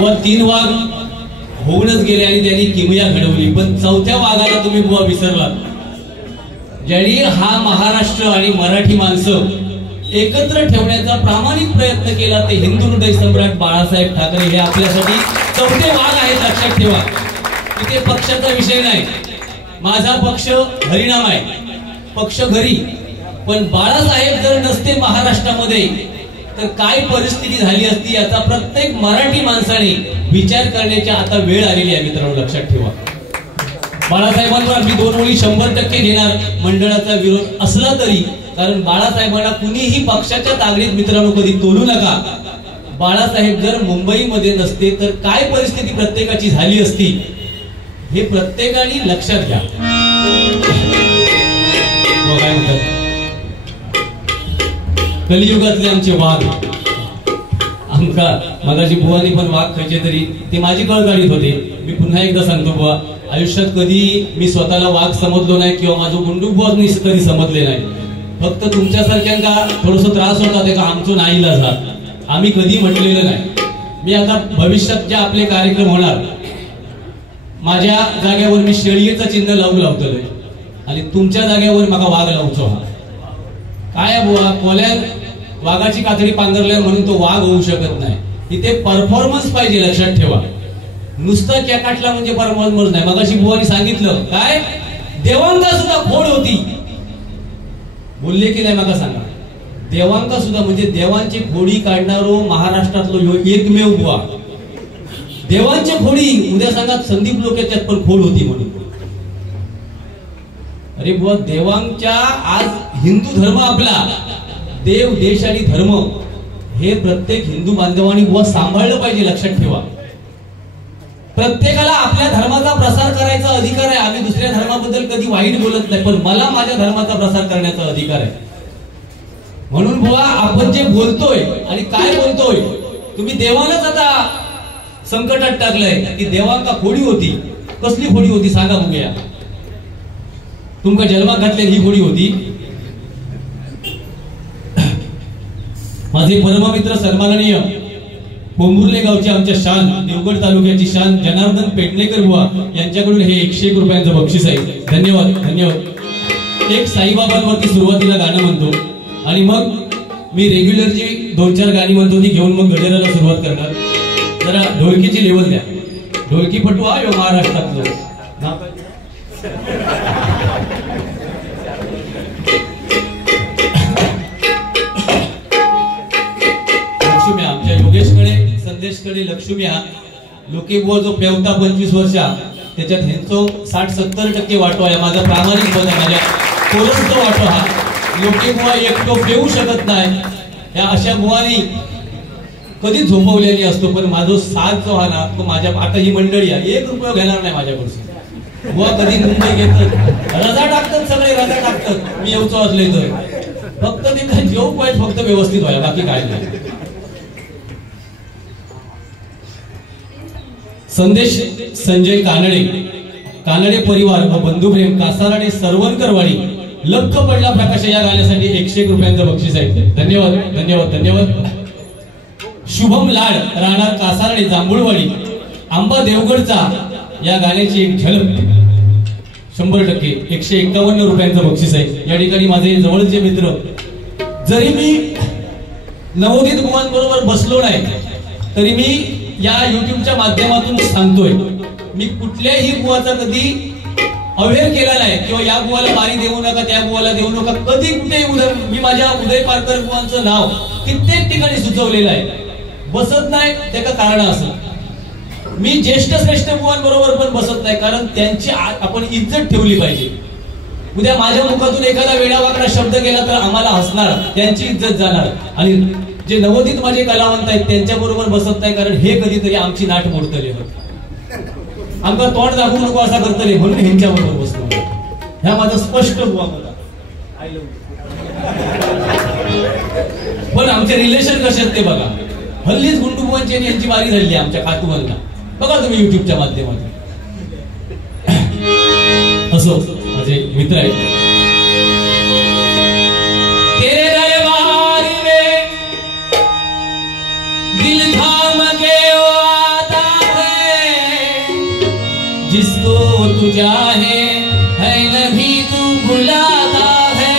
बुवा 3 वाघ होऊनच गेले आणि त्यांनी किमया घडवली, पण 4थ्या वाघाला तुम्ही बुवा विसरलात. ज्यांनी हा महाराष्ट्र आणि मराठी माणसं एकत्र ठेवण्याचा प्रामाणिक प्रयत्न केला ते हिंदू हृदय सम्राट बाळासाहेब ठाकरे हे आपल्यासाठी 4थे वाघ आहेत. लक्षात ठेवा, इथे पक्षाचा विषय नाही. माझा पक्ष हरिनाम आहे, पक्ष घरी, पण बाळासाहेब जर नसते महाराष्ट्रामध्ये तर काय परिस्थिती झाली असती याचा प्रत्येक मराठी माणसाने विचार करण्याची आता वेळ आलेली आहे. मित्रांनो लक्षात ठेवा, बाळासाहेबांवर आम्ही 2 ओळी 100% घेणार मंडळाचा विरोध असला तरी, कारण बाळासाहेबांना कुणीही पक्षाच्या तागडीत मित्रांनो कधी तोलू नका. बाळासाहेब जर मुंबईमध्ये नसते तर काय परिस्थिती प्रत्येकाची झाली असती हे प्रत्येकाने लक्षात घ्या. काय म्हणतात, कलियुगातले आमचे वाघ आमका मगाशी बुवानी पण वाघ खायचे तरी ते माझी कळ काढीत होते. मी पुन्हा एकदा सांगतो बुवा, आयुष्यात कधी मी स्वतःला वाघ समजलो नाही किंवा माझं गुंडूक बुवानी कधी समजले नाही. फक्त तुमच्यासारख्यांका थोडस त्रास होता ते का आमचं नाईला झाला, आम्ही कधी म्हटलेलं नाही. मी आता भविष्यात जे आपले कार्यक्रम होणार माझ्या जागेवर मी शेळीचं चिन्ह लावतोय आणि तुमच्या जागेवर मला वाघ लावचो. हा काय बुवा, कोल्या वाघाची कातडी पांघरल्या म्हणून तो वाघ होऊ शकत नाही. इथे परफॉर्मन्स पाहिजे. लक्षात ठेवा, नुसतं कॅकाटला म्हणजे परफॉर्मन्स नाही. मगाशी बुवानी सांगितलं काय, देवांगा सुद्धा खोड होती बोलले की नाही मला सांगा. देवांगा सुद्धा म्हणजे देवांची खोडी काढणारो महाराष्ट्रातलो एकमेव बुवा. देवांची खोडी उद्या सांगा संदीप लोकेच्यात पण खोड होती म्हणून. अरे बुवा, देवांच्या आज हिंदू धर्म आपला देव देश आणि धर्म हे प्रत्येक हिंदू बांधवांनी बुवा सांभाळलं पाहिजे. लक्षात ठेवा, प्रत्येकाला आपल्या धर्माचा प्रसार करायचा अधिकार आहे. आम्ही दुसऱ्या धर्माबद्दल कधी वाईट बोलत नाही, पण मला माझ्या धर्माचा प्रसार करण्याचा अधिकार आहे. म्हणून बुवा आपण जे बोलतोय आणि काय बोलतोय, तुम्ही देवालाच आता संकटात टाकलंय की देवांका खोडी होती. कसली खोडी होती सांगा बघूया. तुमका जन्मात घातलेली ही खोडी होती. माझे परममित्र सन्माननीय पोंभुर्ले गावचे आमच्या शान, देवगड तालुक्याची शान जनार्दन पेडणेकर बुवा यांच्याकडून हे 101 रुपयांचं बक्षीस आहे. धन्यवाद धन्यवाद. एक साईबाबांवरती सुरुवातीला गाणं म्हणतो आणि मग मी रेग्युलर जी 2-4 गाणी म्हणतो ती घेऊन मग गडेराला सुरुवात करणार. जरा ढोलकीची लेवल द्या. ढोलकीपटू हा यो महाराष्ट्रातलो. लक्ष्मी आमच्या योगेशकडे संदेशकडे लक्ष्मी हा लोके बुवा जो पेवता 25 वर्षा त्याच्यात ह्यांचो 60-70% वाटो आहे. माझा प्रामाणिक मत आहे, माझ्या कोरसचा वाटो हा. लोके बुवा एकटो पेऊ शकत नाही. या अशा बुवानी कधी झोपवलेली असतो, पण माझा साथ जो हा ना तो माझ्या आता ही मंडळी आहे 1 रुपया घेणार नाही माझ्याकडून. बुवा कधी मुंबई घेतात, रजा टाकतात, सगळे रजा टाकतात. मी येऊचो असले तर फक्त ते काय जेव पाहिजे, फक्त व्यवस्थित व्हायला, बाकी काय नाही. संदेश संजय कानडे, कानडे परिवार व बंधुप्रेम कासाराडे सरवणकरवाडी लख पडला प्रकाश या गाण्यासाठी 101 रुपयांचं बक्षीस आहे. धन्यवाद धन्यवाद धन्यवाद. शुभम लाड राहणार कासाराडे जांभूळवाडी आंबा देवगडचा या गाण्याची एक झलक 100% 151 रुपयांचं बक्षीस आहे. या ठिकाणी माझे जवळचे मित्र, जरी मी नवोदित बुवांबरोबर बसलो नाही तरी मी या युट्यूबच्या माध्यमातून सांगतोय, मी कुठल्याही बुवाचा कधी अवेअर केला नाही किंवा या बुवाला बारी देऊ नका, त्या बुवाला देऊ नका. कधी कुठे मी माझ्या उदय पारकर बुवांचं नाव कित्येक ठिकाणी सुचवलेलं आहे. बसत नाही त्याचं कारण असं, मी ज्येष्ठ श्रेष्ठ बुवांबरोबर पण बसत नाही, कारण त्यांची आपण इज्जत ठेवली पाहिजे. उद्या माझ्या मुखातून एखादा वेडावाकडा शब्द गेला तर आम्हाला हसणार, त्यांची इज्जत जाणार. आणि जे नवोदित माझे कलावंत आहेत त्यांच्या बरोबर बसत नाही, कारण हे कधीतरी आमची नाट मोडतले होत, आमका तोंड दाखवू नको असा करतले, म्हणून ह्यांच्या बरोबर बसलो. ह्या माझा स्पष्ट बुवा होता. पण आमचे रिलेशन कसे आहेत ते बघा. हल्लीच गुंडू बुवांची यांची बारी झाली आमच्या कातुवलला, बघा तुम्ही युट्यूबच्या माध्यमातून. असो माझे मित्र आहेत. दिल थाम के आता तुझा है नभी तू बुलाता है,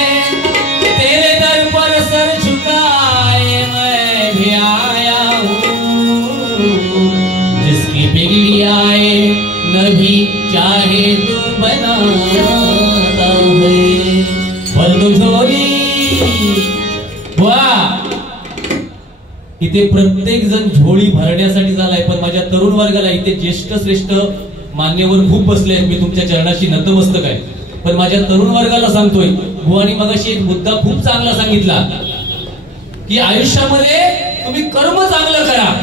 तेरे दर पर सर झुकाए मैं भी आया हूँ, जिसकी बिगड़ी आए नभी चाहे तू बनाता है। बंधू झोली वाह, इथे प्रत्येक जण झोळी भरण्यासाठी झालाय, पण माझ्या तरुण वर्गाला इथे ज्येष्ठ श्रेष्ठ मान्यवर खूप बसले आहेत, मी तुमच्या चरणाशी नतमस्तक आहे, पण माझ्या तरुण वर्गाला सांगतोय, बुवानी मगाशी एक मुद्दा खूप चांगला सांगितला की आयुष्यामध्ये तुम्ही कर्म चांगलं करा,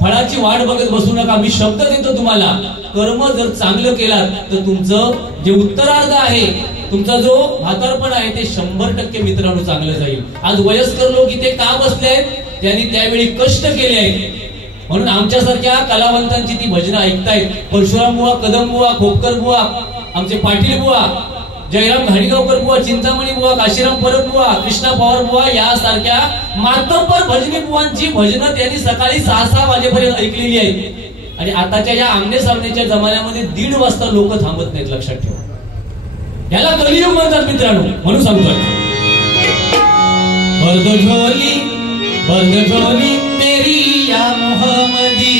फळाची वाट बघत बसू नका। मी शब्द देतो तुम्हाला, कर्म जर चांगलं केलात तर तुमचं जे उत्तरार्ध आहे, तुमचा जो म्हातारपण आहे ते 100% मित्रांनो चांगलं जाईल। आज वयस्कर लोक इथे का बसले आहेत, त्यांनी त्यावेळी कष्ट केले आहेत, म्हणून आमच्यासारख्या कलावंतांची ती भजनं ऐकतायत। परशुराम बुवा, कदम बुवा, खोपकर बुवा, आमचे पाटील बुवा, जयराम घाणीगावकर बुवा, चिंतामणी बुवा, काशीराम परब बुवा, कृष्णा पवार बुवा यासारख्या मातब्बर भजनी बुवांची भजनं त्यांनी सकाळी 6-6 वाजेपर्यंत ऐकलेली आहेत, आणि आताच्या या आमने सामनेच्या जमान्यामध्ये 1:30 वाजता लोक थांबत नाहीत, लक्षात ठेवा। याला कलियुग म्हणतात मित्रांनो, म्हणून सांगतोय बर्द झोली मेरी या मोहम्मदी,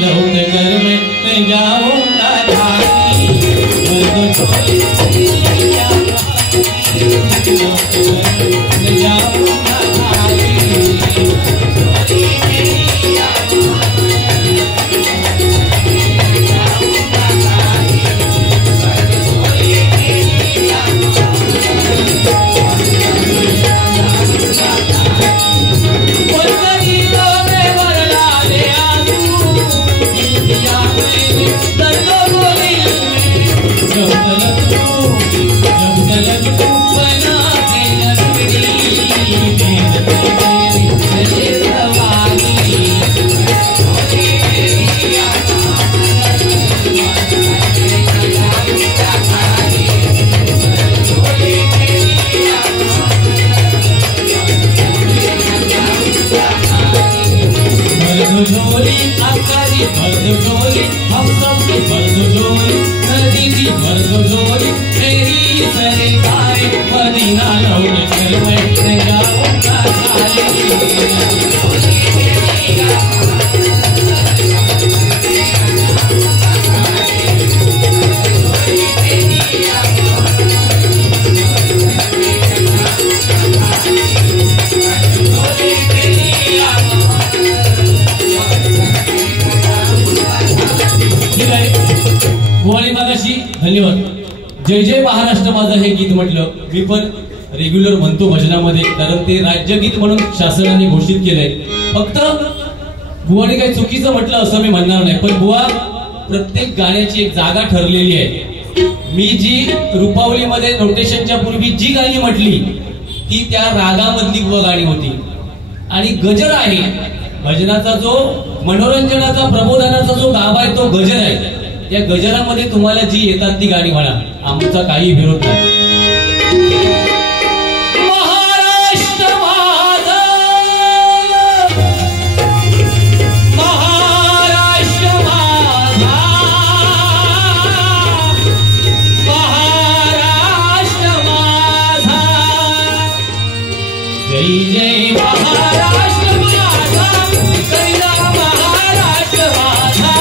लौट कर मैं जाऊंगा धारी, बर्द झोली मेरी या मोहम्मदी, लौट कर मैं जाऊंगा धारी, झोली मेरी या मोहम्मदी, जाऊंगा धारी, बर्द झोली मेरी या धन्यवाद। जय जय महाराष्ट्र माझं हे गीत म्हटलं मी पण रेग्युलर म्हणतो भजनामध्ये, कारण ते राज्यगीत म्हणून शासनाने घोषित केलंय। फक्त बुवाने काही चुकीचं म्हटलं असं मी म्हणणार नाही, पण बुवा प्रत्येक गाण्याची एक जागा ठरलेली आहे। मी जी रूपावलीमध्ये नोटेशनच्या पूर्वी जी गाणी म्हटली ती त्या रागामधली बुवा गाणी होती, आणि गजर आहे भजनाचा, जो मनोरंजनाचा प्रबोधनाचा जो गाभा आहे तो गजर आहे। या गजरामध्ये तुम्हाला जी येतात ती गाणी म्हणा, आमचा काही विरोध नाही। महाराष्ट्र माझा, महाराष्ट्र माझा, महाराष्ट्र माझा, जय जय महाराष्ट्र माझा, कैला महाराष्ट्र माझा,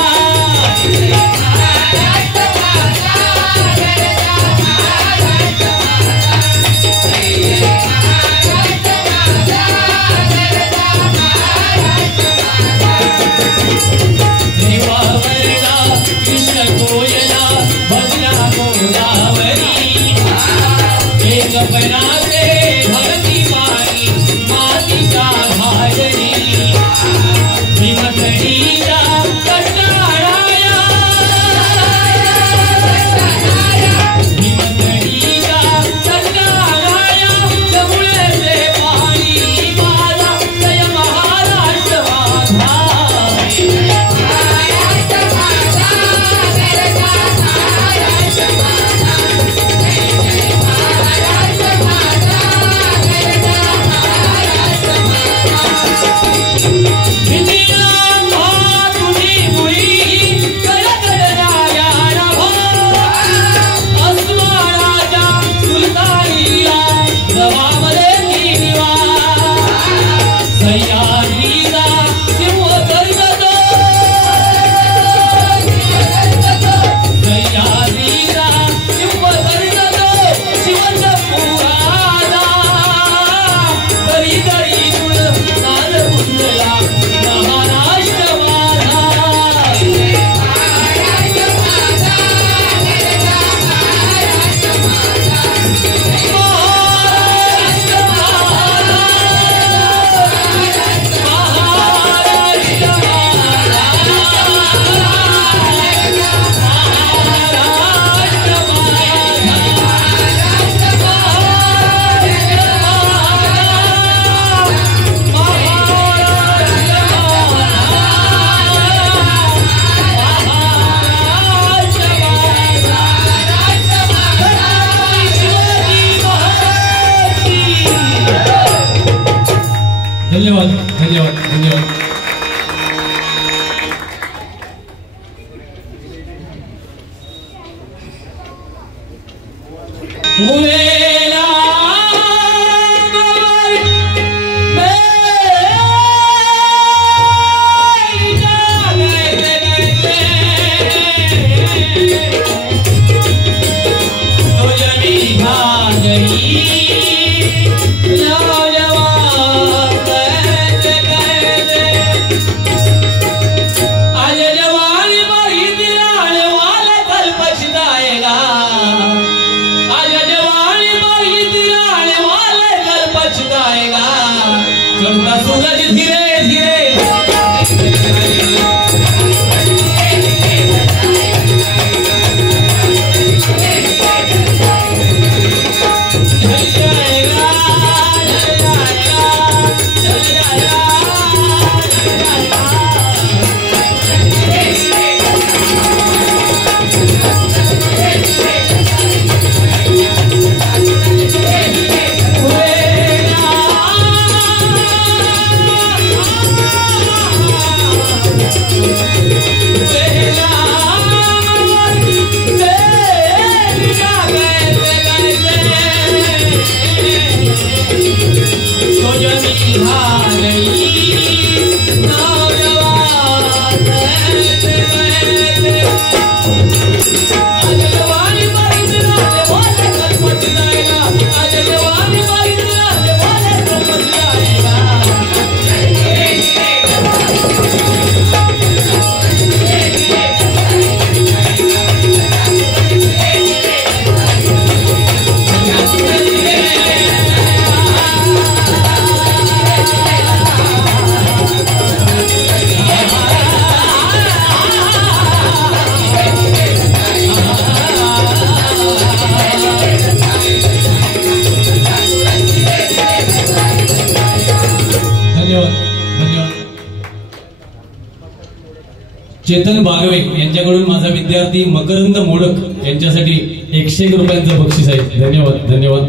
चेतन बागवे यांच्याकडून माझा विद्यार्थी मकरंद मोडक यांच्यासाठी 101 रुपयांचं बक्षीस आहे. धन्यवाद धन्यवाद.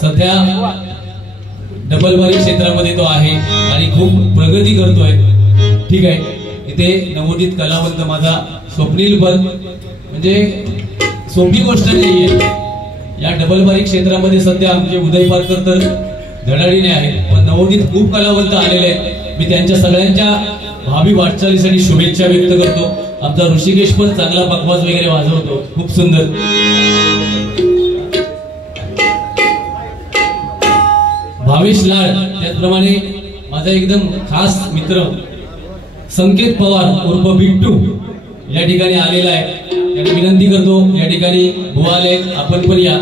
सध्या डबल बारी क्षेत्रामध्ये तो आहे आणि खूप प्रगती करतोय. ठीक आहे. इथे नवोदित कलावंत माझा स्वप्नील पण म्हणजे सोपी गोष्ट नाहीये. या डबल बारी क्षेत्रामध्ये सध्या आमचे उदय पारकर तर धडाडीने आहेत, पण नवोदित खूप कलावंत आलेले आहेत. मी त्यांच्या सगळ्यांच्या भावी वाटचालीसाठी शुभेच्छा व्यक्त करतो. आमचा ऋषिकेश पण चांगला बकवास वगैरे वाजवतो, खूप सुंदर. भावेश लाड, त्याचप्रमाणे माझा एकदम खास मित्र संकेत पवार उर्फ बिट्टू या ठिकाणी आलेला आहे. त्याने विनंती करतो, या ठिकाणी बुवा आले, आपण पण या,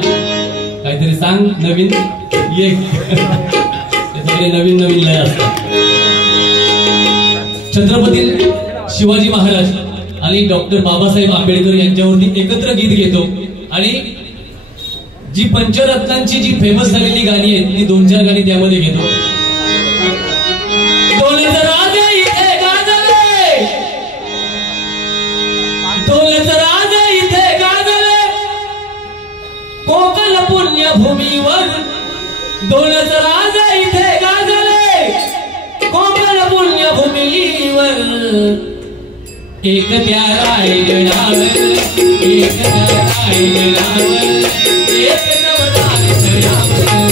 काहीतरी सांग नवीन ये. त्याच्याकडे नवीन नवीन लय असतात. छत्रपती शिवाजी महाराज आणि डॉक्टर बाबासाहेब आंबेडकर यांच्यावरती एकत्र गीत घेतो आणि जी पंचरत्नांची जी फेमस झालेली गाणी आहेत ती 2-4 गाणी त्यामध्ये घेतो. कोकण पुण्यभूमीवर दोनच राज इथे गाजले. कोकण पुण्यभूमीवर एक त्या रायगडावर, एक त्या रायगडावर, एक नवनाथ रावर.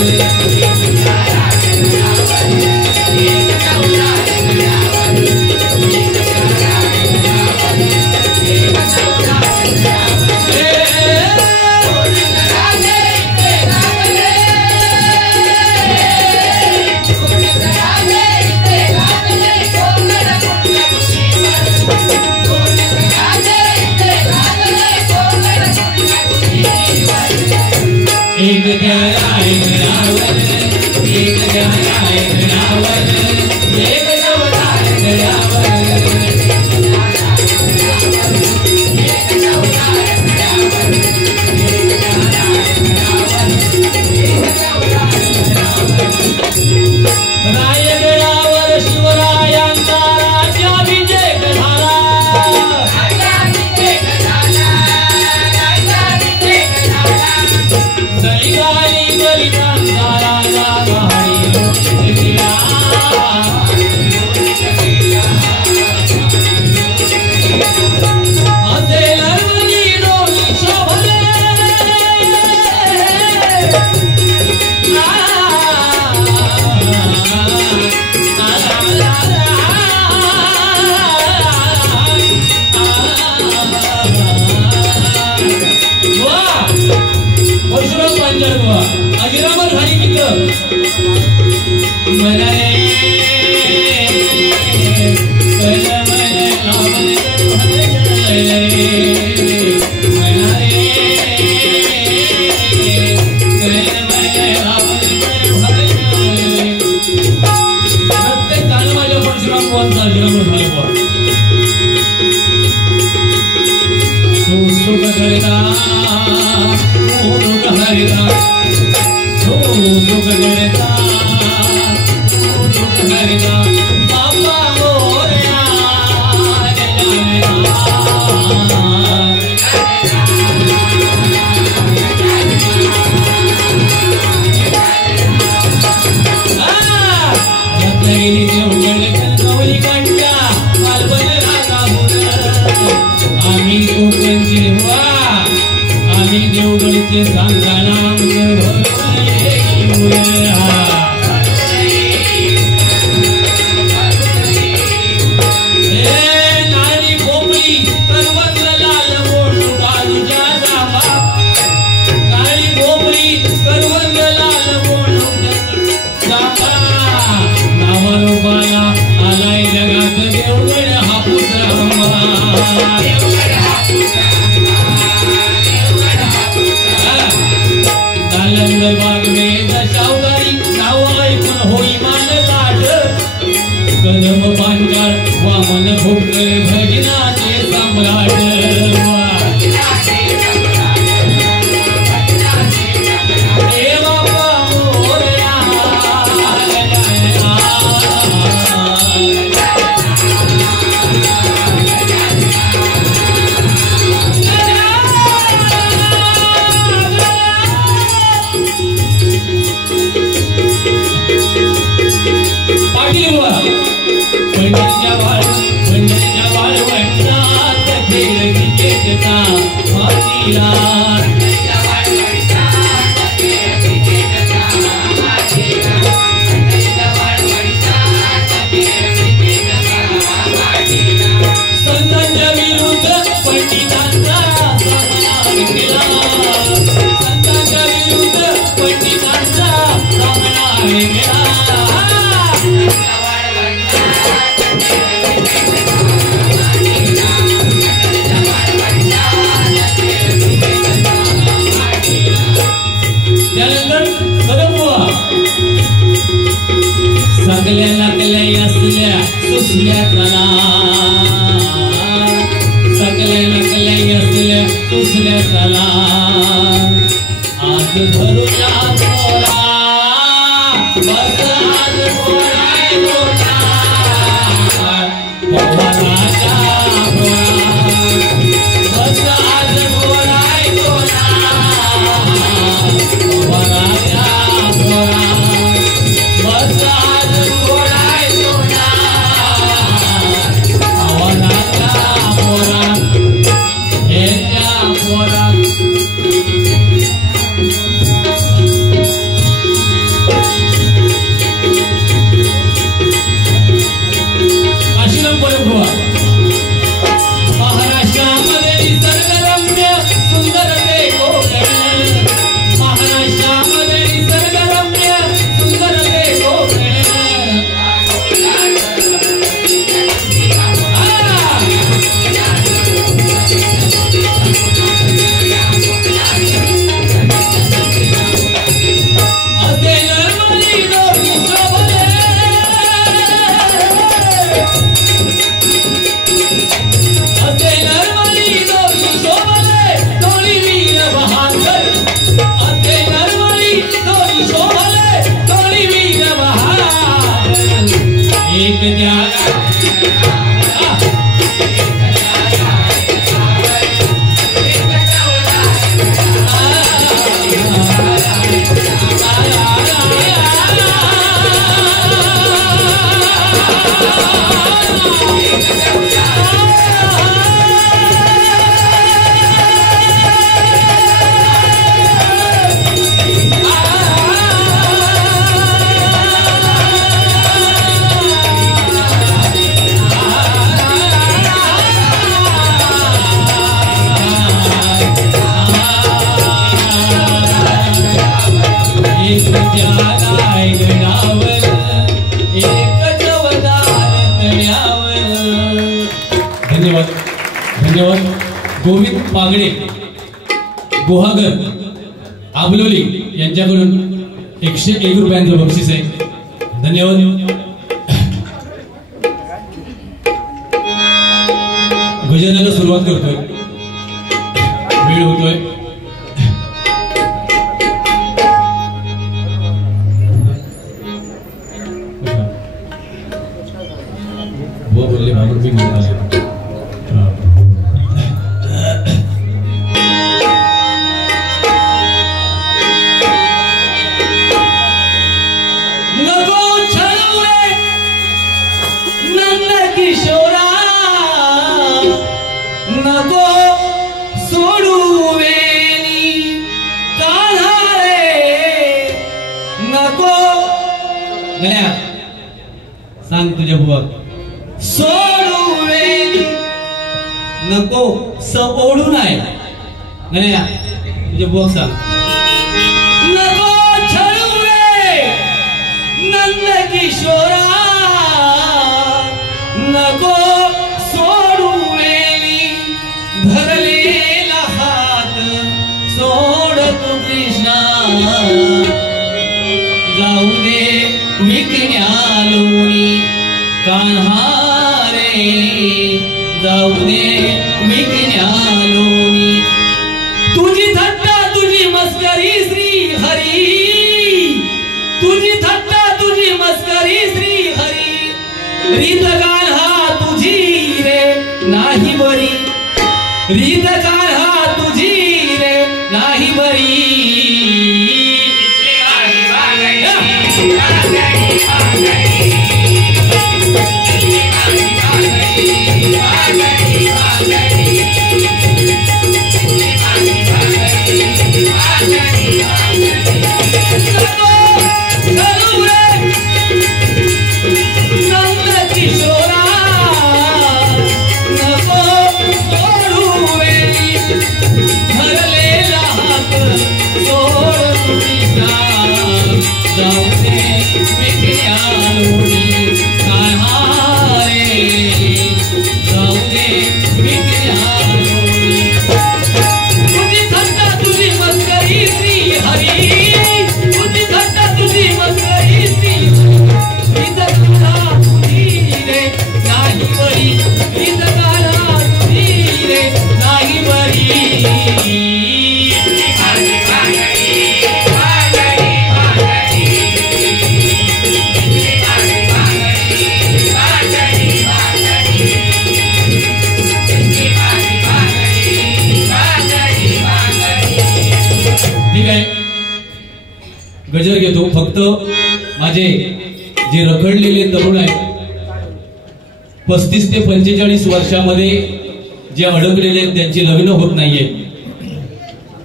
धन्यवाद धन्यवाद. गोविंद पांगडे गुहागर आबलोली यांच्याकडून 101 रुपयांचं बक्षीस आहे. धन्यवाद. भजनाला सुरुवात करतोय, वेळ होतोय. बोलले भागवत मी म्हणतो सांग तुझ्या बुवा सोडू नको ओढू नाही गण्या तुझ्या बुवा सांग नको छळू नंद किशोरा नको सोडू धरलेला हात सोड तू कृष्णा जाऊ दे विकण्यालोनी कान्हा रे जाऊ दे विकण्यालोनी तुझी थट्टा तुझी मस्करी श्री हरी तुझी थट्टा तुझी मस्करी श्री हरी रीत कान्हा तुझी रे नाही बरी रीत कान्हा तुझी रे नाही बरी गजर घेतो. फक्त माझे जे रखडलेले तरुण आहेत 35 ते 45 वर्षामध्ये जे अडकलेले आहेत त्यांची लग्न होत नाहीये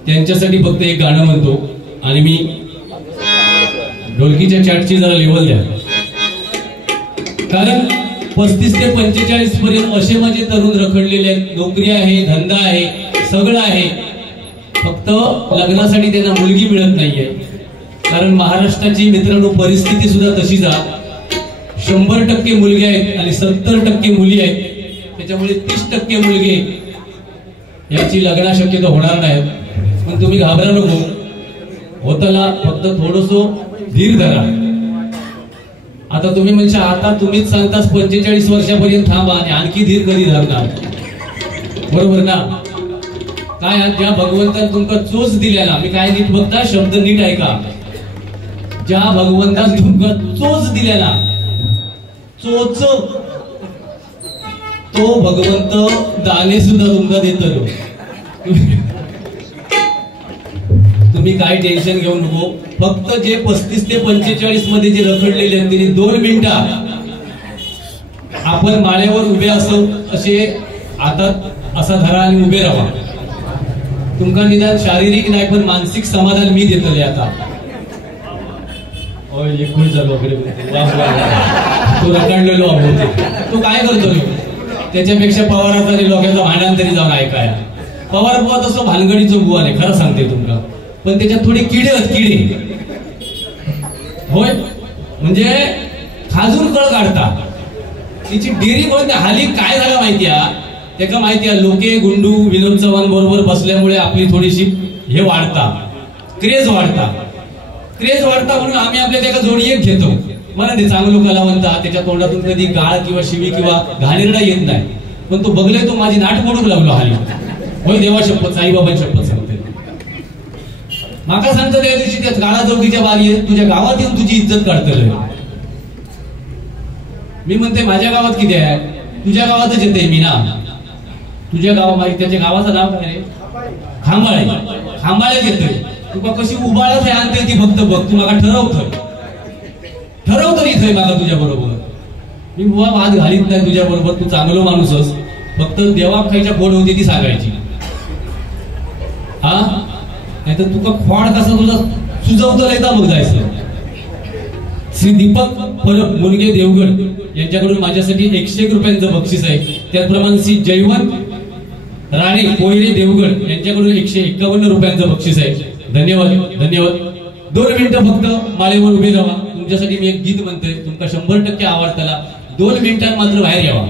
त्यांच्यासाठी फक्त एक गाणं म्हणतो आणि मी ढोलकीच्या चाटची जरा लेवल द्या कारण 35 ते 45 पर्यंत असे माझे तरुण रखडलेले आहेत. नोकरी आहे, धंदा आहे, सगळं आहे, फक्त लग्नासाठी त्यांना मुलगी मिळत नाहीये. कारण महाराष्ट्राची मित्रांनो परिस्थिती सुद्धा तशीच आहे. 100% मुलगे आहेत आणि 70% मुली आहेत. त्याच्यामुळे 30% मुलगे याची लग्न शक्यता होणार नाही. पण तुम्ही घाबरा नको, होताला फक्त थोडंसं धीर धरा. आता तुम्ही म्हणजे आता तुम्हीच सांगताच 45 वर्षापर्यंत थांबा आणि आणखी धीर कधी धरणार, बरोबर ना? काय ज्या भगवंताने तुमका चोच दिलेला, मी काय नीट बघता शब्द नीट ऐका, ज्या भगवंताने तुमका चोच दिलेला, चोच तो भगवंत दाने सुद्धा तुमका देतो. तुम्ही काय टेन्शन घेऊ नको. फक्त जे 35 ते 45 मध्ये जे रखडलेले आहेत त्यांनी 2 मिनिटं आपण माळ्यावर उभे असो असे आता असा धरा आणि उभे राहा. तुमका निदान शारीरिक नाही पण मानसिक समाधान मी देतले. आता एक मिनिट झालो तो रखडलेलो होते, तो काय करतो त्याच्यापेक्षा पवाराचा आणि लोकांचा भांडण तरी जाऊन ऐकाय. पवार बुवा तसं भानगडीचं बुवा नाही, खरं सांगते तुमका, पण त्याच्यात थोडे किडे आहेत, किडे होय, म्हणजे खाजून कळ काढता. तिची डेअरी म्हणून हाली काय झालं माहितीया, त्याला माहिती आहे लोके गुंडू विनोद चव्हाण बरोबर बसल्यामुळे आपली थोडीशी हे वाढता, क्रेज वाढता म्हणून आम्ही आपल्या त्याला जोडी एक घेतो. मला ते चांगलं कलावंत त्याच्या तोंडातून कधी गाळ किंवा शिवी किंवा घाणेरडा येत नाही, पण तो बघले तो माझी नाट मोडून लागलो हाली. होय देवा शपथ, साईबाबांची शपथ सांगते. माका सांगतो त्या दिवशी त्या गाळा चौकीच्या बागी तुझ्या गावात येऊन तुझी इज्जत काढतोय. मी म्हणते माझ्या गावात किती आहे, तुझ्या गावातच येते मी ना. तुझ्या गावा माहिती त्याच्या गावाचं नाव काय रे? खांबाळे. खांबाळ्यात येतोय. तुका कशी उबाळत आणते ती फक्त बघ. तू मागा ठरवतो इथे मागा तुझ्या बरोबर. मी बुवा वाद घालीत नाही तुझ्या बरोबर, तू चांगलो माणूसच, फक्त देवा खायच्या गोड होती ती सांगायची. हा नाही तर तुका खोड कसा तुझा सुजवतो नाही मग जायचं. श्री दीपक परब मुलगे देवगड यांच्याकडून माझ्यासाठी 101 रुपयांचं बक्षीस आहे. त्याचप्रमाणे श्री जयवंत राणे कोयरे देवगड यांच्याकडून 151 रुपयांचं बक्षीस आहे. धन्यवाद धन्यवाद. 2 मिनिटं फक्त माळेवर उभे राहा. तुमच्यासाठी मी एक गीत म्हणतोय, तुमका 100% आवडताला. 2 मिनिटांत मात्र बाहेर यावा.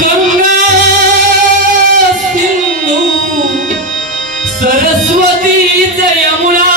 गंगा सिंधू सरस्वती यमुना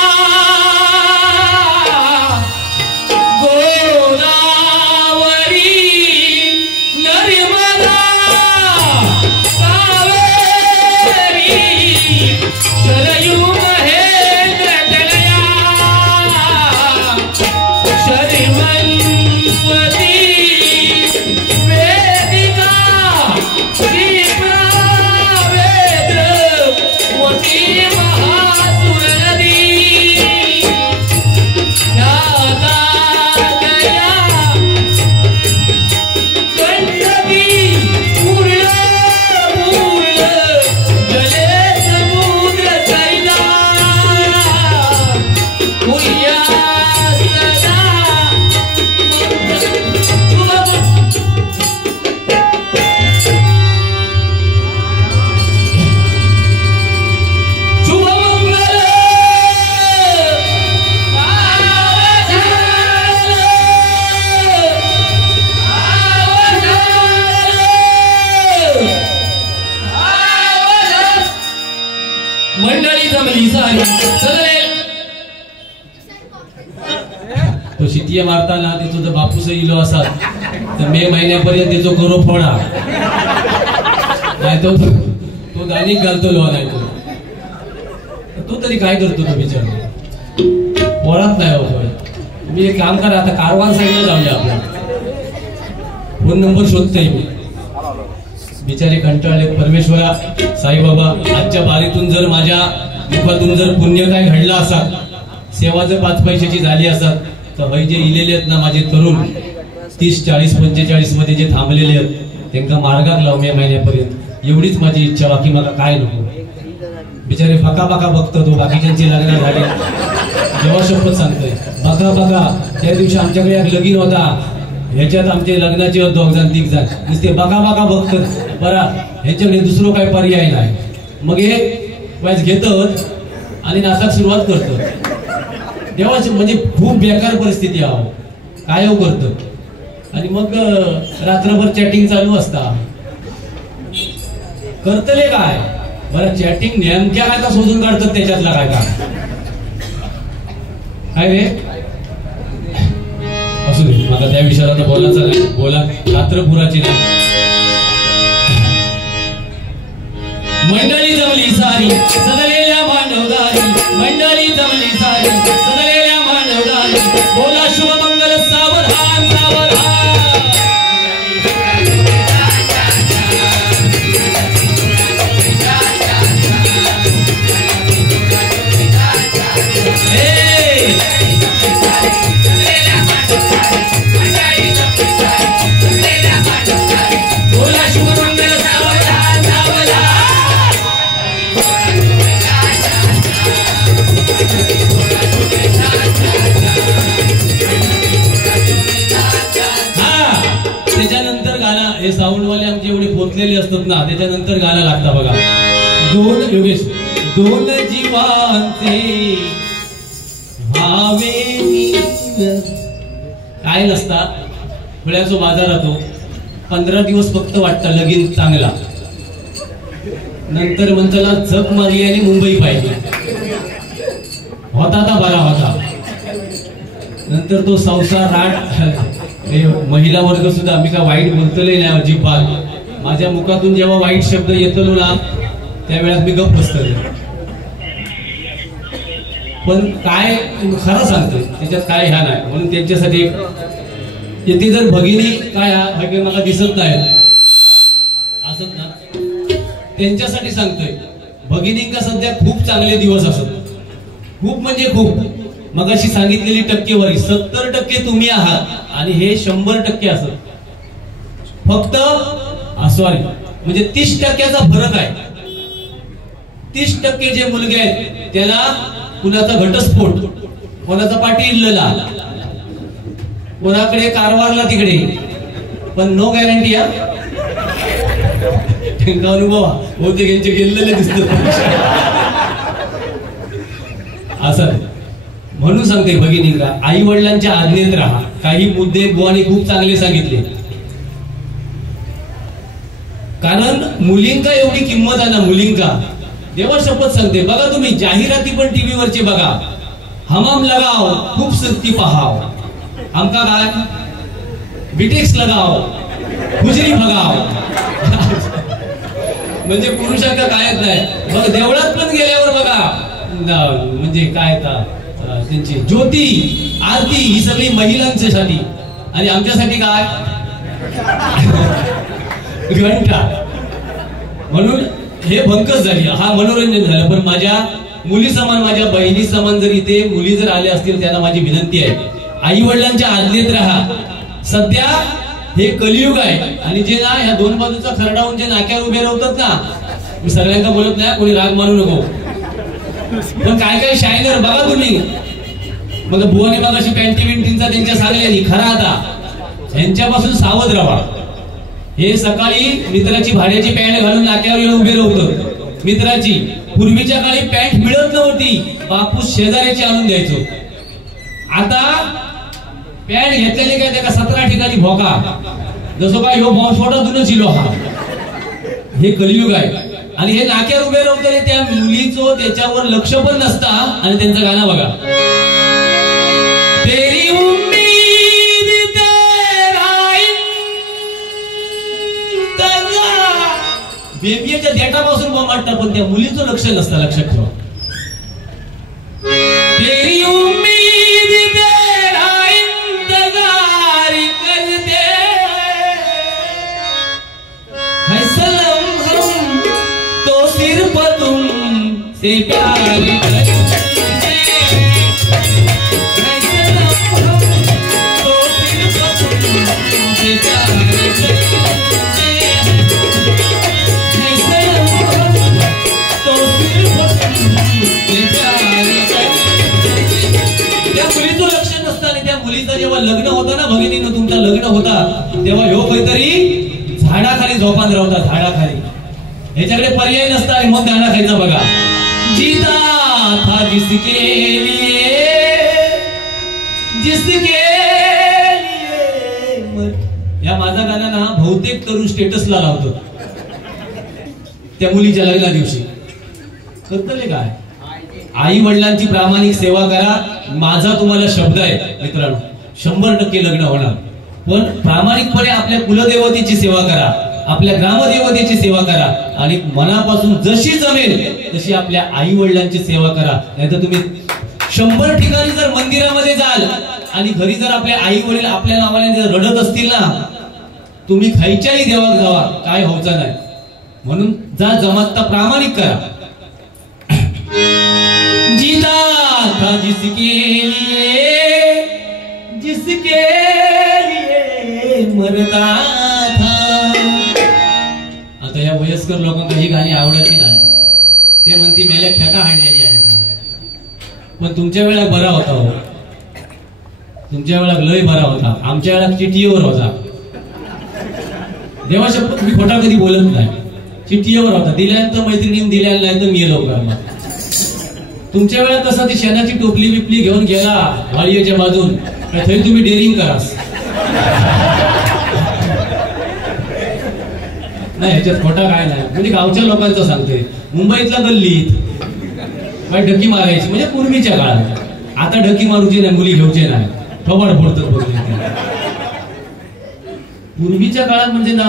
तो शिटिया मारताना ते तुझं बापूस इलो असा तर मे महिन्यापर्यंत त्याचो गौरव फोडा नाही तो दानिक घालतो लो नाही तो तरी काय करतो तो बिचार पोरात नाही हो. मी एक काम करा आता कारवान साईडला जाऊया. आपला फोन नंबर शोधतोय मी. बिचारे कंटाळले. परमेश्वरा साईबाबा आजच्या बारीतून जर माझ्या मुखातून जर पुण्य काय घडला असा, सेवा जर 5 पैशाची झाली असत तर हे जे इलेले आहेत ना माझे तरुण 30, 40, 45 मध्ये जे थांबलेले आहेत त्यांना मार्गात लाव मे महिन्यापर्यंत, एवढीच माझी इच्छा. बाकी मला काय नको. बिचारे बका बघतो तो बाकीच्यांची लग्न झाली. जेव्हा शपथ सांगतोय बघा त्या दिवशी आमच्याकडे एक लगीन होता, ह्याच्यात आमचे लग्नाचे 2 जण 3 जण नुसते बघा बघतात. बरा ह्याच्याकडे दुसरं काय पर्याय नाही. मग हे वाईज घेतात आणि नाचाक सुरुवात करतात. देवाची म्हणजे खूप बेकार परिस्थिती आहे. काय हो करत आणि मग रात्रभर चॅटिंग चालू असता. करतले काय बरं चॅटिंग नेमक्या काय का शोधून काढतात त्याच्यातला काय रे असू दे. मला त्या विषयाला बोलायचं नाही. बोला रात्रपुराची नाही. मंडळी जमली सारी सदलेल्या मानवदारी, मंडळी जमली सारी सदलेल्या मानवदारी, बोला शुभमंगल सावधान सावधान. त्याच्यानंतर गाणं हे साऊंडवाले आमचे एवढे पोचलेले असतात ना, त्याच्यानंतर गाणं लागतं बघा. 2 योगेश 2 जीवांचे भावे काय नसता फुल्याचा बाजार होतो. 15 दिवस फक्त वाटतं लगीन चांगला, नंतर म्हणताना झक मारली आणि मुंबई पाहिजे. होता तर बरा होता, नंतर तो संसार राट. महिला वर्ग सुद्धा मी का वाईट बोलतोय नाही अजिबात. माझ्या मुखातून जेव्हा वाईट शब्द येतो ना त्यावेळेस मी गप्प बसतो. पण काय खरं सांगतोय त्याच्यात काय ह्या नाही. म्हणून त्यांच्यासाठी येथे जर भगिनी काय मला दिसत नाही असत ना, त्यांच्यासाठी सांगतोय. भगिनींका सध्या खूप चांगले दिवस असत, खूप म्हणजे खूप. मगाशी सांगितलेली टक्केवारी 70% तुम्ही आहात आणि हे 100% असत. फक्त सॉरी म्हणजे 30%चा फरक आहे. 30% जे मुलगे आहेत त्याला कुणाचा घटस्फोट, कोणाचा पाठी इल्लला, कोणाकडे कारवारला तिकडे, पण नो गॅरंटी. अनुभव बहुतेक यांचे गेलेले दिसत असं. म्हणून सांगते भगिनींका, आई वडिलांच्या आज्ञेत राहा. काही मुद्दे बुवाने खूप चांगले सांगितले, कारण मुलींका एवढी किंमत आहे ना. मुलींका देवा शपथ सांगते, बघा तुम्ही जाहिराती पण टीव्ही वरची बघा. हमाम लगाव, खूप सस्ती पहाव, आमका काय बिटेक्स लगाव, खुजरी भगाव. म्हणजे पुरुषांका कायच नाही. बघा देवळात पण गेल्यावर बघा म्हणजे काय त्यांची ज्योती आरती ही सगळी महिलांच्यासाठी, आणि आमच्यासाठी काय घंटा. म्हणून हे भंकस झाली, हा मनोरंजन झालं. पण माझ्या मुली समान, माझ्या बहिणी समान जर इथे मुली जर आल्या असतील त्यांना माझी विनंती आहे, आई वडिलांच्या आज्ञेत राहा. सध्या हे कलियुग आहे आणि जे ना ह्या दोन बाजूचा खरडावून जे नाक्यावर उभे राहतात ना, मी सगळ्यांना बोलत नाही, कोणी राग मानू नको. पण काय काय शायनर बघा तुम्ही. मग बुवाने मगाशी पॅन्टी विंटींचा त्यांच्या सांगलेली खरा, आता यांच्यापासून सावध राहा. हे सकाळी मित्राची भाड्याची पॅन्ट घालून नाक्यावर येऊन उभे राहतो. मित्राची पूर्वीच्या काळी पॅन्ट मिळत नव्हती, बापूस शेजाऱ्याची आणून द्यायचो. आता पॅन्ट घेतलेली काय त्याला 17 ठिकाणी भोका, जसं काय ह्यो बॉम्बस्फोटातूनच इलो. हा हे कलियुग आहे. आणि हे नाक्यावर उभे राहतो त्या मुलीचं त्याच्यावर लक्ष पण नसता. आणि त्यांचं गाणं बघा, तेरी उम्मीद तेरा इंतजार. बेबियाच्या देठापासून बोमाटतात, पण त्या मुलीचं लक्ष नसतं. लक्षात ठेवा, तेरी उम्मीद तेरा इंतजार करते है सनम, हम तो सिर्फ तुमसे प्यार करते. जेव्हा लग्न होतं ना भगिनीनं, तुमचं लग्न होता तेव्हा ह्यो काहीतरी झाडाखाली झोपान राहता, झाडाखाली. ह्याच्याकडे पर्याय नसता आणि मग गाणं खायचं बघा, जीता था जिसके लिए, जिसके लिए. या माझा गाणं ना बहुतेक तरुण स्टेटसला लावतो त्या मुलीच्या लग्ना दिवशी. करतले काय, आई वडिलांची प्रामाणिक सेवा करा. माझा तुम्हाला शब्द आहे मित्रांनो, 100% लग्न होणार. पण प्रामाणिकपणे आपल्या कुलदेवतेची सेवा करा, आपल्या ग्रामदेवतेची सेवा करा, आणि मनापासून जशी जमेल तशी आपल्या आई वडिलांची सेवा करा. नाहीतर तुम्ही 100 ठिकाणी जर मंदिरामध्ये जाल आणि घरी जर आपले आई वडील आपल्या नावाने जर रडत असतील ना, तुम्ही खायच्याही देवाक जावा, काय व्हायचं नाही. म्हणून जा जमात प्रामाणिक करा. जीता था जिसके लिए, जिसके लिए मरता था. आता या वयस्कर लोकांना ही गाणी आवडायची नाही. ते म्हणती मेल्या ठेका हाणलेली आहे. पण तुमच्या वेळा बरा होता हो, तुमच्या वेळा लय बरा होता. आमच्या वेळा चिठ्ठीवर होता. देवा शपथ मी खोटा कधी बोलत नाही. चिठ्ठीवर होता, दिल्यानंतर मैत्रिणी दिल्या नाही तर मी लवकर. तुमच्या वेळा कसा ती शेणाची टोपली बिपली घेऊन गेला वाळीच्या बाजून, तरी तुम्ही डेअरिंग करा. नाही ह्याच्यात खोटा काय नाही, म्हणजे गावच्या लोकांचं सांगते. मुंबईतला गल्लीत काय ढकी मारायची म्हणजे पूर्वीच्या काळात. आता ढकी मारूची नाही, मुली घेऊचे नाही, थोबाड फोडतात. पूर्वीच्या काळात म्हणजे ना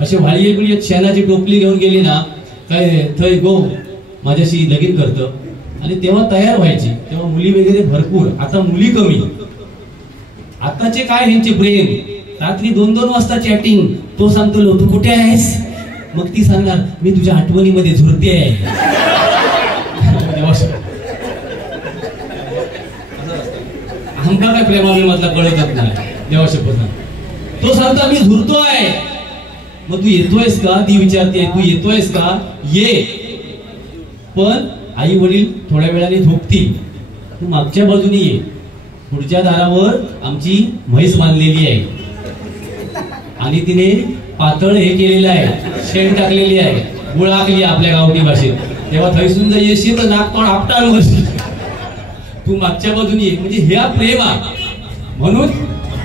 असे वाळी बिळी शेणाची टोपली घेऊन गेली ना काय थंय गो माझ्याशी लगीन करतं, आणि तेव्हा तयार व्हायची. तेव्हा मुली वगैरे भरपूर, आता मुली कमी. आताचे काय ह्यांचे प्रेम, रात्री 2-2 वाजता चॅटिंग. तो सांगतो तू कुठे आहेस, मग ती सांगणार मी तुझ्या आठवणीमध्ये झुरते आहे. आमका काय प्रेमाभिमतला कळतच नाही देवाशपथ. तो सांगतो मी झुरतो आहे. मग तू येतोयस का, ती विचारते तू येतोयस का, ये. पण आई वडील थोड्या वेळाने झोपतील, तू मागच्या बाजूने ये. पुढच्या दारावर आमची म्हैस बांधलेली आहे आणि तिने पातळ हे केलेलं आहे, शेण टाकलेली आहे, गुळाकली आपल्या गावठी भाषेत. तेव्हा थैसून जर येशील तर नाक पण आपटाळ बसशील. तू मागच्या बाजूने ये. म्हणजे ह्या प्रेम आहे. म्हणून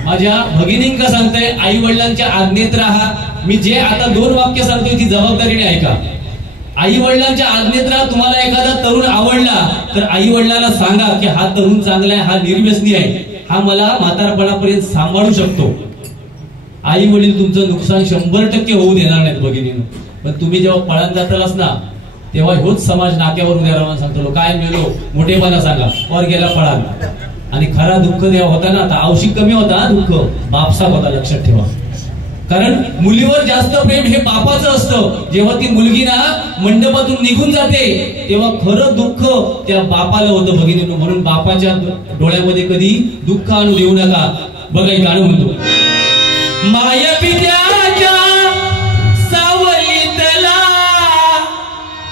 माझ्या भगिनींका सांगताय आई वडिलांच्या आज्ञेत राहा. मी जे आता 2 वाक्य सांगतोय ती जबाबदारीने ऐका. आई वडिलांच्या आज्ञेत राहा. तुम्हाला एखादा तरुण आवडला तर आई वडिलांना सांगा की हा तरुण चांगला आहे, हा निर्व्यसनी आहे, हा मला म्हातारपणापर्यंत सांभाळू शकतो. आई वडील तुमचं नुकसान 100% होऊ देणार नाहीत भगिनीनं. पण तुम्ही जेव्हा पळात जातालाच ना तेव्हा ह्योच समाज नाक्यावर उद्या राहून सांगतो काय मेलो मोठेपणा सांगा और गेला पळात. आणि खरा दुःख जेव्हा होता ना, आता औषध कमी होता, दुःख बापसा होता, लक्षात ठेवा. कारण मुलीवर जास्त प्रेम हे बापाचं असतं. जेव्हा ती मुलगी ना मंडपातून निघून जाते तेव्हा खरं दुःख त्या बापाला होतं भगिनींनो. म्हणून बापाच्या डोळ्यामध्ये कधी दुःख आणू देऊ नका. बघा एक गाणं म्हणतो, माया पित्याच्या सावलीतला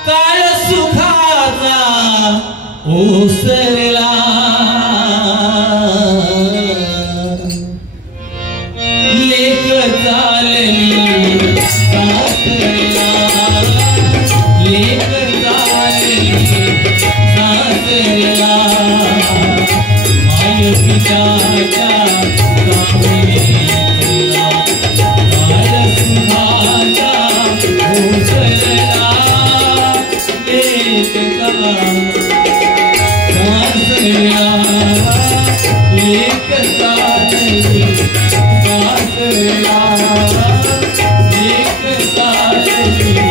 काळ सुखाचा ओसरला, लेक चालली सासरला, लेक चालली सासरला, माय पित्याच्या सावलीतला काळ सुखाचा ओसरला, लेक चालली सासरला, लेक चालली सासरला, लेक चालली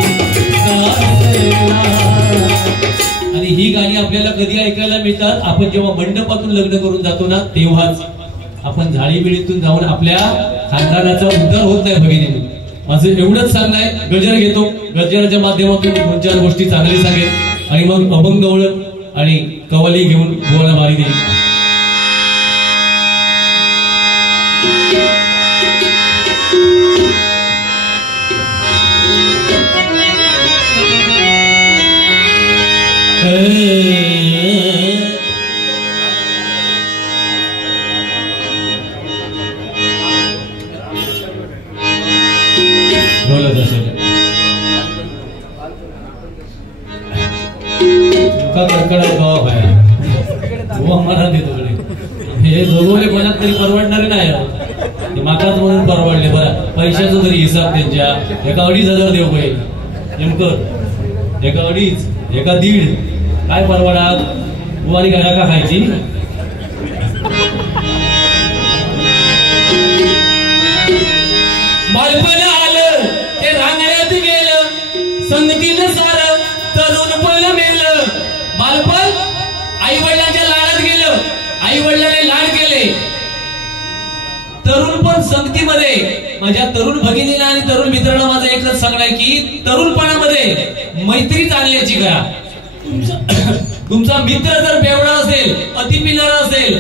सासरला. आणि ही गाणी आपल्याला कधी ऐकायला मिळतात, आपण जेव्हा मंडपातून लग्न करून जातो ना तेव्हाच. आपण झाडीबिडीतून जाऊन आपल्या खानदानाचा उद्धार होत नाही भगिनी. माझं एवढंच सांगणं आहे. गजर घेतो, गजराच्या माध्यमातून 2-4 गोष्टी चांगली सांगेल आणि मग अभंग ओळख आणि कवाली घेऊन बोला मारी देईल. बोलत असेल कडकडा गाव आहे वो आम्हाला देतो. हे दोघोले कोणात तरी परवडणारे नाही, माकाच म्हणून परवडले. बरं पैशाचा तरी हिसाब त्यांच्या एका 2,500 देऊ पाहिजे नेमकं, एका 2.5 एका 1.5 काय परवडात. बुवारी घरा का खायची. बालपण आलं ते रांगण्यात गेलं, संगतीनं सारं तरुणपण मेलं. बालपण आई वडिलांच्या लाडात गेलं, आई वडिलांनी लाड केले. तरुणपण संगतीमध्ये माझ्या तरुण भगिनीला आणि तरुण मित्रांना माझं एकच सांगणं आहे की तरुणपणामध्ये मैत्री चांगल्याची करा. तुमचा मित्र जर बेवडा असेल, अति पिणारा असेल,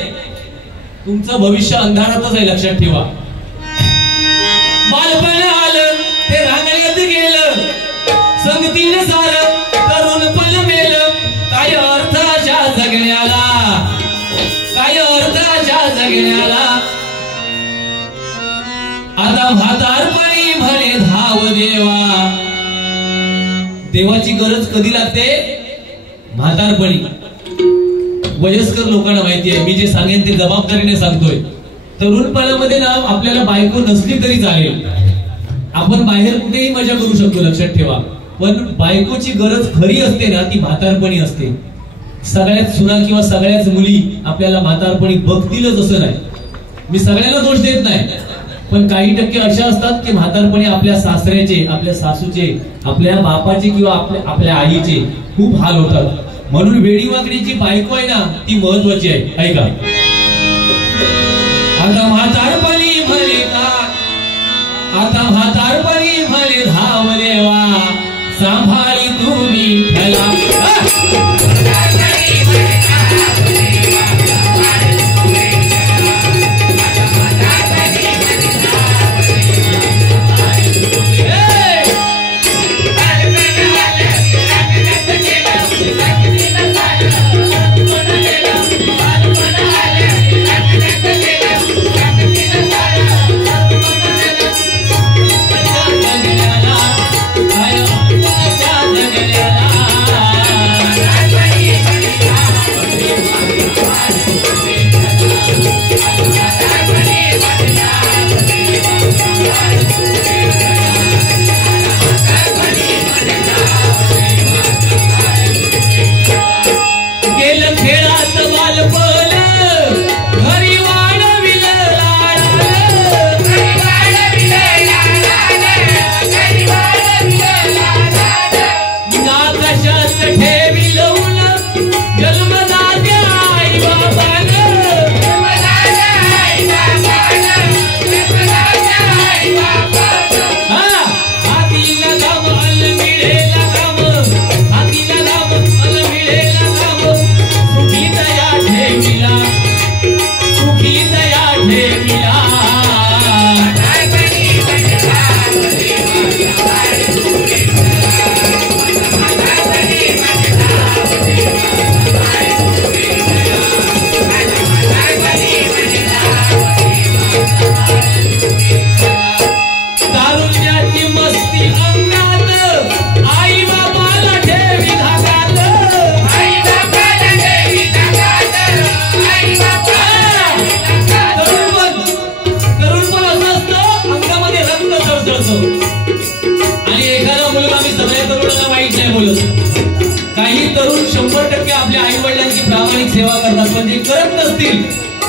तुमचं भविष्य अंधारातच आहे, लक्षात ठेवा. बालपण आलं ते रांगण्यात गेलं, संगतीने सारं तरुणपण मेलं. काय अर्थाच्या जगण्याला, काय अर्थाच्या जगण्याला. आता म्हातारपणी म्हणे धाव देवा. देवाची गरज कधी लागते? म्हातारपणी. वयस्कर लोकांना माहिती आहे, मी जे सांगेन ते जबाबदारीने सांगतोय. तरुणपणामध्ये ना आपल्याला बायको नसली तरी चालेल, आपण बाहेर कुठेही मजा करू शकतो, लक्षात ठेवा, पण बायकोची गरज खरी असते ना ती म्हातारपणी असते. सगळ्याच सुना किंवा सगळ्याच मुली आपल्याला म्हातारपणी बघतीलच असं नाही. मी सगळ्यांना दोष देत नाही, पण काही टक्के अशा असतात की म्हातारपणी आपल्या सासऱ्याचे, आपल्या सासूचे, आपल्या बापाचे किंवा आपल्या आईचे खूप हाल होतात. म्हणून वेडीवाकडीची बायको आहे ना ती महत्वाची आहे. ऐका, आता म्हातारपणी भले का, आता म्हातारपणी भले धावलेवा, सांभाळी तुम्ही ठेला.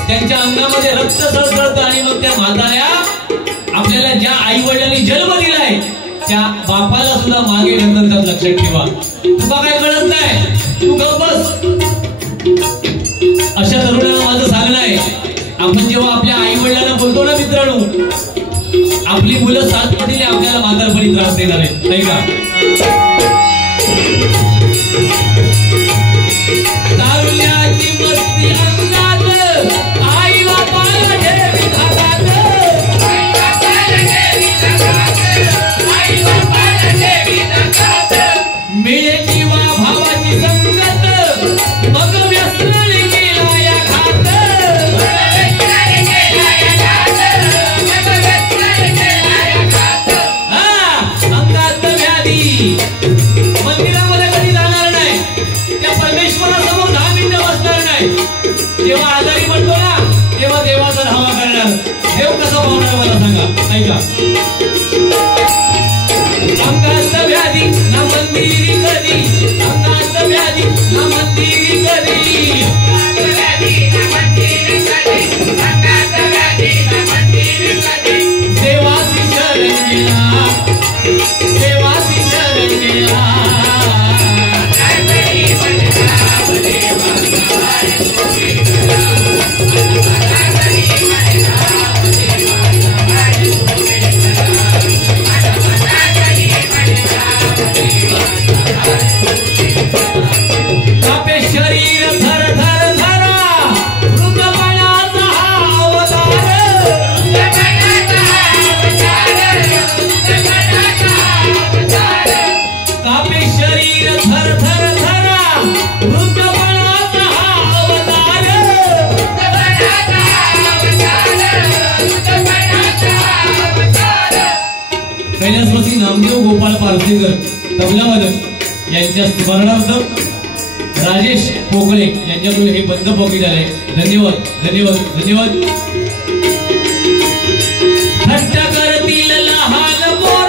त्यांच्या अंगामध्ये रक्त सळसळतं आणि मग त्या म्हाताऱ्या आपल्याला ज्या आई वडिलांनी जन्म दिलाय त्या बापाला सुद्धा मागे ढकलतात. लक्षात ठेवा, तुला काय कळत नाही, तू गप्प बस. अशा तरुणांना माझं सांगणं आहे, आपण जेव्हा आपल्या आई वडिलांना बोलतो ना मित्रांनो, आपली मुलं 7 पटीने आपल्याला म्हातारपणी त्रास देणार आहेत, नाही का? तारुण्याची मस्ती अंगात, आई बापाला ठेवी धागात, आई बापाला ठेवी धागात, आई बापाला ठेवी धागात. मिळे जीवा भावाची संगत, मग व्यसनाने गेला या घात, मग व्यसनाने गेला या घात, मग व्यसनाने गेला या घात. अंगात व्याधी, मंदिरामध्ये कधी जाणार नाही, त्या परमेश्वरासमोर 10 मिनिटं बसणार नाही. जेव्हा आजारी म्हणतो ना तेव्हा देवाचा धावा करणार. देव कसा पावणार मला सांगा, ऐका. अंगात व्याधी ना मंदिरी कधी, अंगात व्याधी ना मंदिरी कधी, अंगात व्याधी ना मंदिरी कधी. देवासी शरण गेला, देवासी शरण गेला. कैलासवासी नामदेव गोपाळ पारसेकर तबलावादक यांच्या स्मरणार्थ राजेश पोकळे यांच्याकडून हे बंद पॉकेट आले. धन्यवाद धन्यवाद धन्यवाद. हट्ट करतील लहान पोर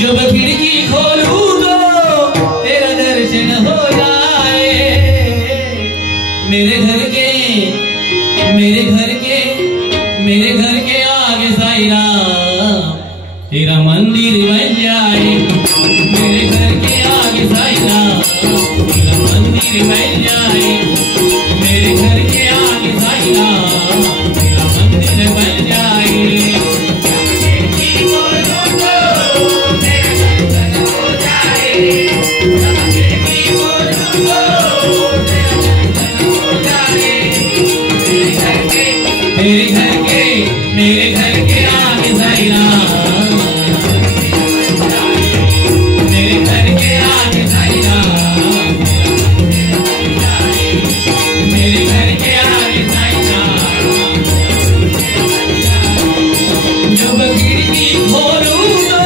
जब खिड़की खोलूं तो तेरा दर्शन हो जाए। मेरे घर के आगे साईरा तेरा मंदिर बन जाए। मेरे घर के आगे साईरा तेरा मंदिर बन जाए। मेरे घर के आगे साईरा तेरा मंदिर बन जाए। मेरे घर के आगे साईरा मेरे घर के आगे साईरा मेरे घर के आगे साईरा जब खिड़की खोलूं तो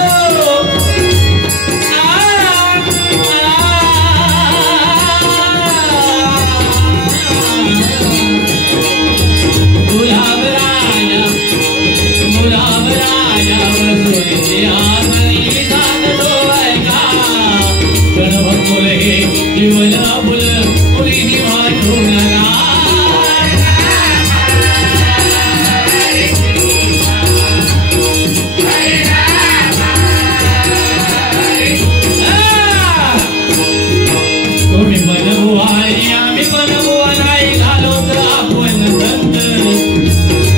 गुलाब राजा बसोरे से आसनी दान दोएगा। गणभक्त बोले जीवला फुल उरी निवाजू लगा। तुम्ही पण बुवाई आम्ही पण बुवा नाही घालो तर आपण संत।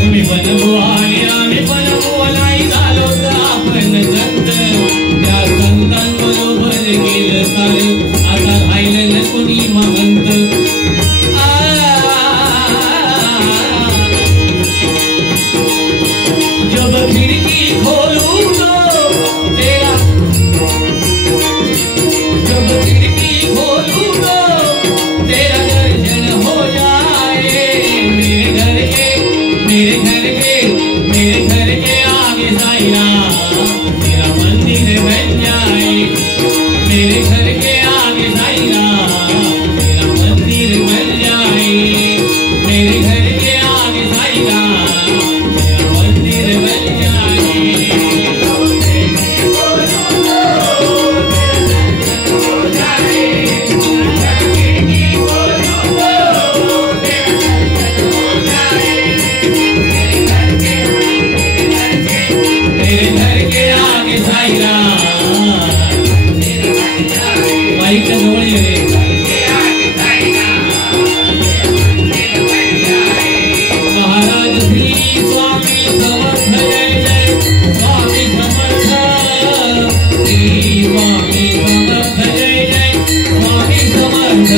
तुम्ही पण बुवाई आम्ही पण बुवा नाही घालो तर आपण संत। त्या संतांबरोबर गेलं सारं आता राहिलं न कोणी महंत। जब खिड़की खोलूं तो तेरा जब खिड़की खोलूं तो तेरा दर्शन हो जाए। मेरे घर के आगे साईरा तेरा मंदिर बन जाए। मेरे घर के आगे साईरा तेरा मंदिर बन जाए। मेरे घर के आगे साईरा तेरा मंदिर बन जाए। मेरे घर के आगे साईरा माइक का जोड़ ये महाराज श्री स्वामी समर्थ जय जय स्वामी समर्थ। श्री स्वामी समर्थ जय जय स्वामी समर्थ।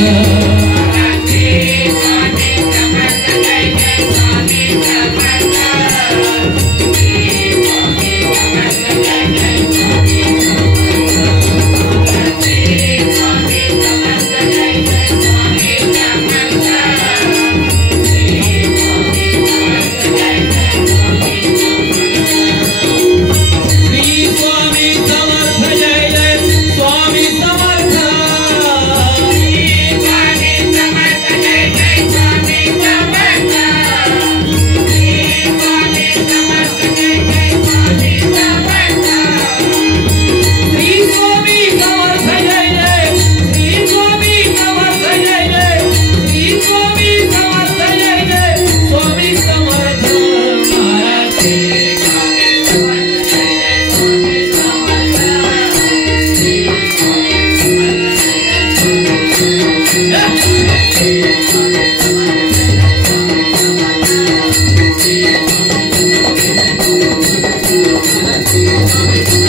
Thank you.